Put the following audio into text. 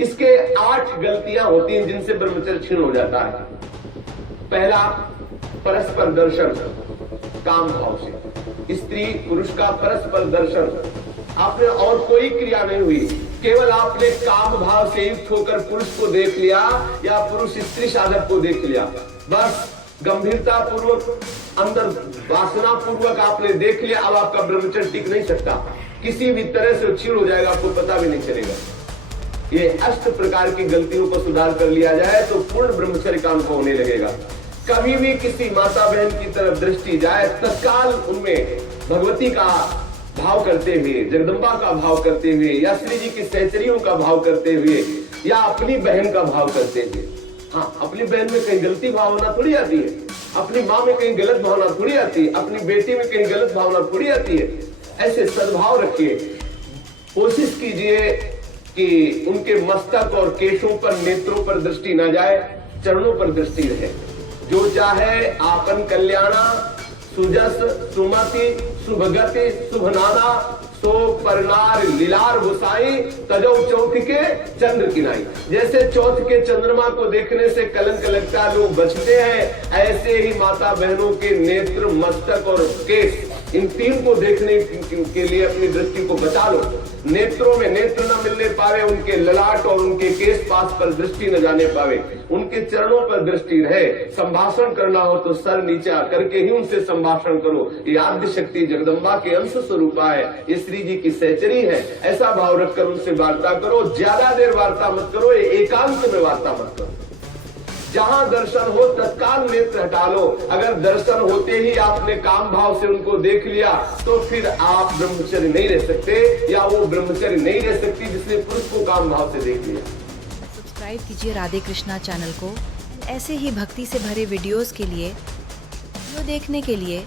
इसके 8 गलतियां होती हैं जिनसे ब्रह्मचर्य क्षीण हो जाता है। पहला, परस्पर दर्शन काम भाव से। स्त्री पुरुष का परस्पर दर्शन, आपने और कोई क्रिया नहीं हुई, केवल आपने काम भाव से युक्त होकर पुरुष को देख लिया या पुरुष स्त्री साधक को देख लिया, बस गंभीरता पूर्वक अंदर वासना पूर्वक आपने देख लिया। अब आपका ब्रह्मचर्य टिक नहीं सकता, किसी भी तरह से क्षीण हो जाएगा, आपको पता भी नहीं चलेगा। ये 8 प्रकार की गलतियों को सुधार कर लिया जाए तो पूर्ण ब्रह्मचर्य का अनुभव होने लगेगा। कभी भी किसी माता बहन की तरफ दृष्टि जाए, तत्काल उनमें भगवती का भाव करते हुए, जगदम्बा का भाव करते हुए, या श्री जी की सहचरियों का भाव करते हुए, या अपनी बहन का भाव करते हुए। हाँ, अपनी बहन में कहीं गलती भावना थोड़ी आती है, अपनी माँ में कहीं गलत भावना थोड़ी आती है, अपनी बेटी में कहीं गलत भावना थोड़ी आती है। ऐसे सद्भाव रखिए, कोशिश कीजिए कि उनके मस्तक और केशों पर, नेत्रों पर दृष्टि न जाए, चरणों पर दृष्टि रहे। जो चाहे आपन कल्याणा, सुजस सुमति शुभगति शुभनादा, सो परनार लीलार गुसाई, तजो चौथ के चंद्र किनाई। जैसे चौथ के चंद्रमा को देखने से कलंक लगता है, लोग बचते हैं, ऐसे ही माता बहनों के नेत्र, मस्तक और केश, इन 3 को देखने के लिए अपनी दृष्टि को बचा लो। नेत्रों में नेत्र न मिलने पावे, उनके ललाट और उनके केश पास पर दृष्टि न जाने पावे, उनके चरणों पर दृष्टि रहे। संभाषण करना हो तो सर नीचा करके ही उनसे संभाषण करो। ये आद्य शक्ति जगदम्बा के अंश स्वरूपा है, ये श्री जी की सहचरी है। ऐसा भाव रखकर उनसे वार्ता करो। ज्यादा देर वार्ता मत करो, एकांत में वार्ता मत करो। जहां दर्शन हो तत्काल नेत्र हटा लो। अगर दर्शन होते ही आपने काम भाव से उनको देख लिया तो फिर आप ब्रह्मचर्य नहीं रह सकते, या वो ब्रह्मचर्य नहीं रह सकती जिसने पुरुष को काम भाव से देख लिया। सब्सक्राइब कीजिए राधे कृष्णा चैनल को। ऐसे ही भक्ति से भरे वीडियोस के लिए, वीडियो देखने के लिए